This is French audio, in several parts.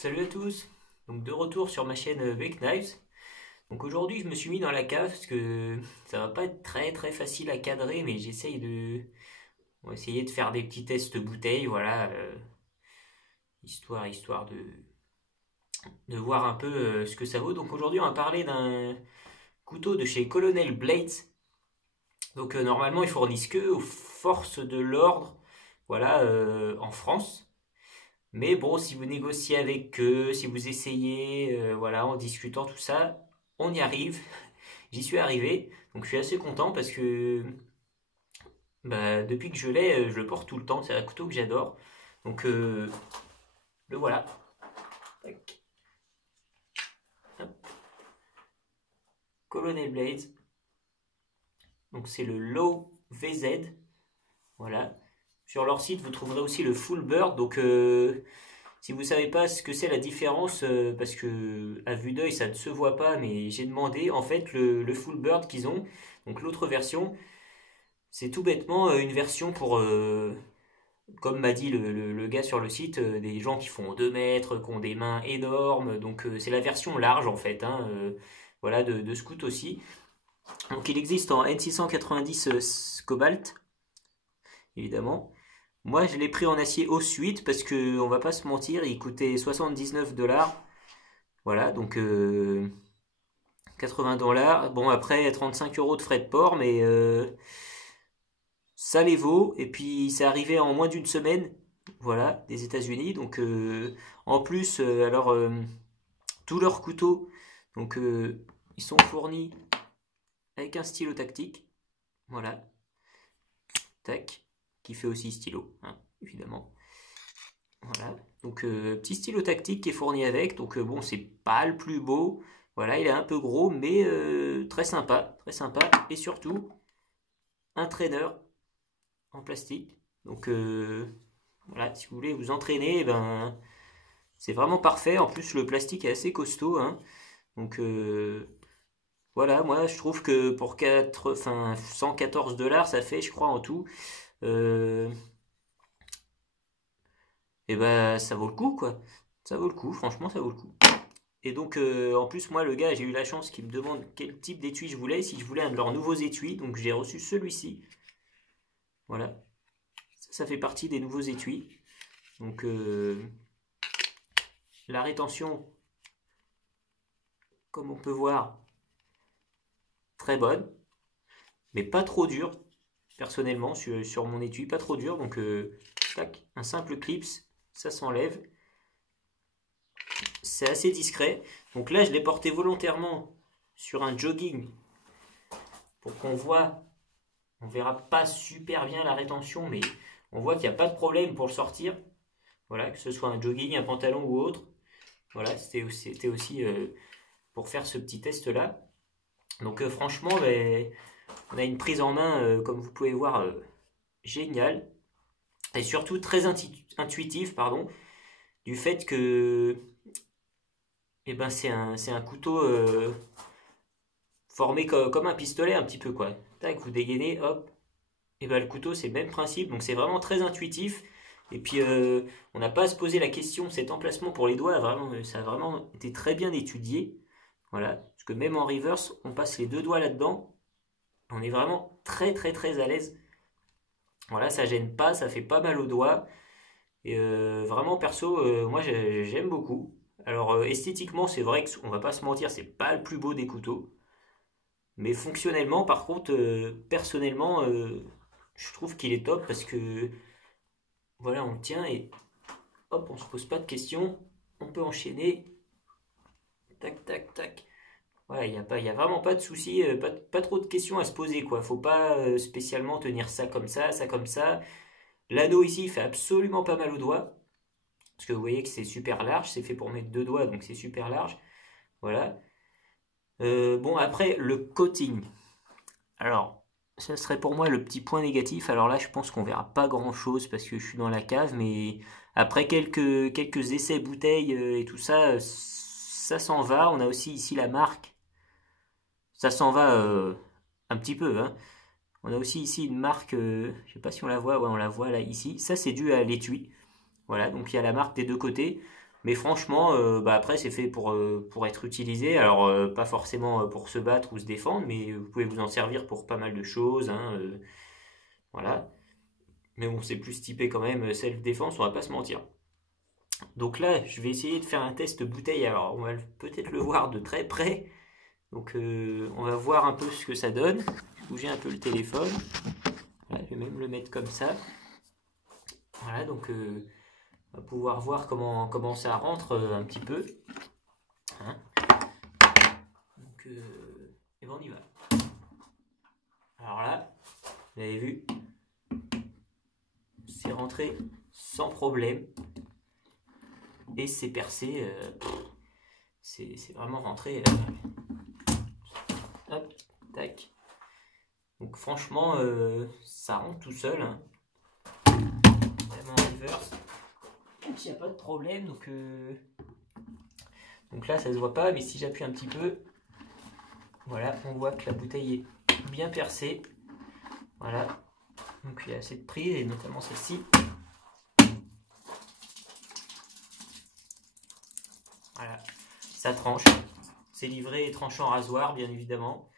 Salut à tous, donc de retour sur ma chaîne Bake Knives. Donc aujourd'hui je me suis mis dans la cave parce que ça va pas être très très facile à cadrer, mais on va essayer de faire des petits tests bouteilles, voilà, histoire de voir un peu ce que ça vaut. Donc aujourd'hui on va parler d'un couteau de chez Colonel Blades. Donc normalement ils fournissent que aux forces de l'ordre, voilà, en France. Mais bon, si vous négociez avec eux, si vous essayez, voilà, en discutant tout ça, on y arrive. J'y suis arrivé, donc je suis assez content parce que bah, depuis que je l'ai, je le porte tout le temps. C'est un couteau que j'adore. Donc le voilà. Tac. Hop. Colonel Blades. Donc c'est le Low VZ. Voilà. Sur leur site, vous trouverez aussi le Full Bird. Donc si vous savez pas ce que c'est la différence, parce que à vue d'œil ça ne se voit pas, mais j'ai demandé en fait le Full Bird qu'ils ont, donc l'autre version, c'est tout bêtement une version pour, comme m'a dit le gars sur le site, des gens qui font 2 mètres, qui ont des mains énormes, donc c'est la version large en fait, hein, voilà, de Scout aussi. Donc il existe en N690 Cobalt, évidemment. Moi, je l'ai pris en acier Ossuite parce que, on va pas se mentir, il coûtait 79 $. Voilà, donc 80 $. Bon, après, 35 euros de frais de port, mais ça les vaut. Et puis, c'est arrivé en moins d'une semaine, voilà, des États-Unis. Donc, en plus, alors, tous leurs couteaux, donc, ils sont fournis avec un stylo tactique. Voilà, tac, qui fait aussi stylo, hein, évidemment. Voilà. Donc petit stylo tactique qui est fourni avec. Donc bon, c'est pas le plus beau. Voilà, il est un peu gros, mais très sympa, très sympa. Et surtout, un trainer en plastique. Donc voilà, si vous voulez vous entraîner, eh ben c'est vraiment parfait. En plus, le plastique est assez costaud, hein. Donc voilà, moi je trouve que pour 114 $, ça fait, je crois, en tout. Euh, et ben ça vaut le coup, quoi. Ça vaut le coup, franchement, ça vaut le coup. Et donc, en plus, moi, le gars, j'ai eu la chance qu'il me demande quel type d'étui je voulais, si je voulais un de leurs nouveaux étuis. Donc, j'ai reçu celui-ci. Voilà. Ça fait partie des nouveaux étuis. Donc, la rétention, comme on peut voir, très bonne, mais pas trop dure. Personnellement, sur mon étui, pas trop dur. Donc, tac, un simple clips, ça s'enlève. C'est assez discret. Donc là, je l'ai porté volontairement sur un jogging pour qu'on voit. On verra pas super bien la rétention, mais on voit qu'il n'y a pas de problème pour le sortir. Voilà, que ce soit un jogging, un pantalon ou autre. Voilà, c'était aussi pour faire ce petit test-là. Donc franchement, ben, on a une prise en main, comme vous pouvez voir, géniale. Et surtout très intuitive, pardon, du fait que eh ben, c'est un couteau formé comme un pistolet un petit peu, quoi. Tac, vous dégainez, hop, et ben le couteau c'est le même principe, donc c'est vraiment très intuitif. Et puis on n'a pas à se poser la question, cet emplacement pour les doigts, vraiment, ça a vraiment été très bien étudié. Voilà, parce que même en reverse, on passe les deux doigts là-dedans, on est vraiment très très très à l'aise. Voilà, ça gêne pas, ça fait pas mal aux doigts. Et vraiment perso, moi j'aime beaucoup. Alors esthétiquement, c'est vrai qu'on va pas se mentir, c'est pas le plus beau des couteaux. Mais fonctionnellement, par contre, personnellement, je trouve qu'il est top parce que voilà, on le tient et hop, on se pose pas de questions. On peut enchaîner. Tac, tac, tac. Voilà, il y a vraiment pas de souci, pas trop de questions à se poser, quoi. Faut pas spécialement tenir ça comme ça. L'anneau ici il fait absolument pas mal aux doigts. Parce que vous voyez que c'est super large, c'est fait pour mettre deux doigts, donc c'est super large. Voilà. Bon, après, le coating. Alors, ça serait pour moi le petit point négatif. Alors là, je pense qu'on verra pas grand-chose parce que je suis dans la cave, mais après quelques essais bouteilles et tout ça, ça s'en va. On a aussi ici la marque. Ça s'en va un petit peu, hein. On a aussi ici une marque, je sais pas si on la voit, ouais, on la voit là ici. Ça, c'est dû à l'étui. Voilà, donc il y a la marque des deux côtés. Mais franchement, bah après c'est fait pour être utilisé. Alors pas forcément pour se battre ou se défendre, mais vous pouvez vous en servir pour pas mal de choses, hein, voilà. Mais bon, c'est plus typé quand même self-défense, on va pas se mentir. Donc là, je vais essayer de faire un test bouteille. Alors on va peut-être le voir de très près. Donc on va voir un peu ce que ça donne. Je vais bouger un peu le téléphone. Voilà, je vais même le mettre comme ça. Voilà, donc on va pouvoir voir comment ça rentre un petit peu. Hein. Donc, et ben on y va. Alors là, vous avez vu, c'est rentré sans problème. Et c'est percé. C'est vraiment rentré. Hop, tac. Donc franchement, ça rentre tout seul. Hein. Vraiment en reverse. Il n'y a pas de problème. Donc là, ça se voit pas, mais si j'appuie un petit peu, voilà, on voit que la bouteille est bien percée. Voilà. Donc il y a assez de prise, et notamment celle-ci. Voilà. Ça tranche. C'est livré tranchant rasoir, bien évidemment.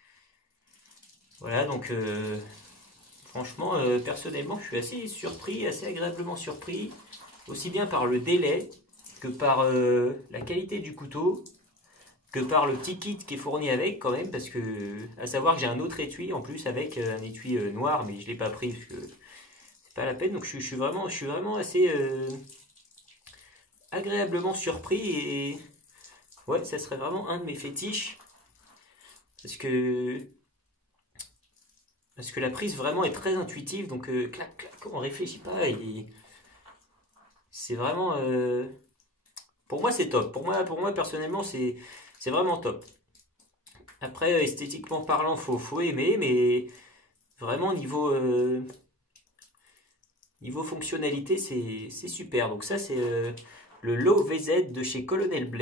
Voilà, donc franchement, personnellement, je suis assez surpris, assez agréablement surpris, aussi bien par le délai que par la qualité du couteau, que par le petit kit qui est fourni avec quand même, parce que, à savoir que j'ai un autre étui en plus avec un étui noir, mais je ne l'ai pas pris parce que c'est pas la peine. Donc je suis vraiment assez agréablement surpris et ouais, ça serait vraiment un de mes fétiches parce que la prise vraiment est très intuitive, donc clac clac, on réfléchit pas et c'est vraiment pour moi c'est top. Pour moi personnellement c'est vraiment top. Après esthétiquement parlant, faut aimer, mais vraiment niveau fonctionnalité c'est super. Donc ça c'est le Low VZ de chez Colonel Blade.